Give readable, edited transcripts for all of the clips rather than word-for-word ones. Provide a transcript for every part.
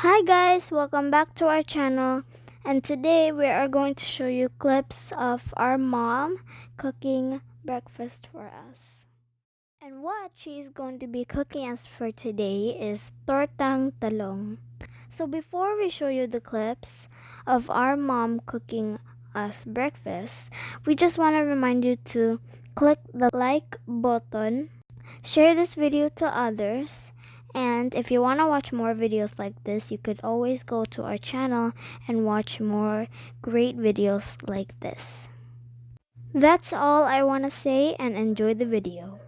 Hi guys, welcome back to our channel. And today we are going to show you clips of our mom cooking breakfast for us. And what she is going to be cooking us for today is Tortang Talong. So before we show you the clips of our mom cooking us breakfast, we just want to remind you to click the like button, share this video to others, and if you want to watch more videos like this, you could always go to our channel and watch more great videos like this. That's all I want to say, and enjoy the video.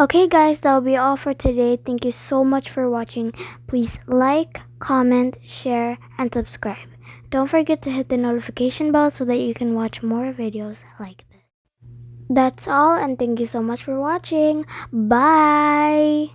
Okay guys, that will be all for today. Thank you so much for watching. Please like, comment, share, and subscribe. Don't forget to hit the notification bell so that you can watch more videos like this. That's all, and thank you so much for watching. Bye!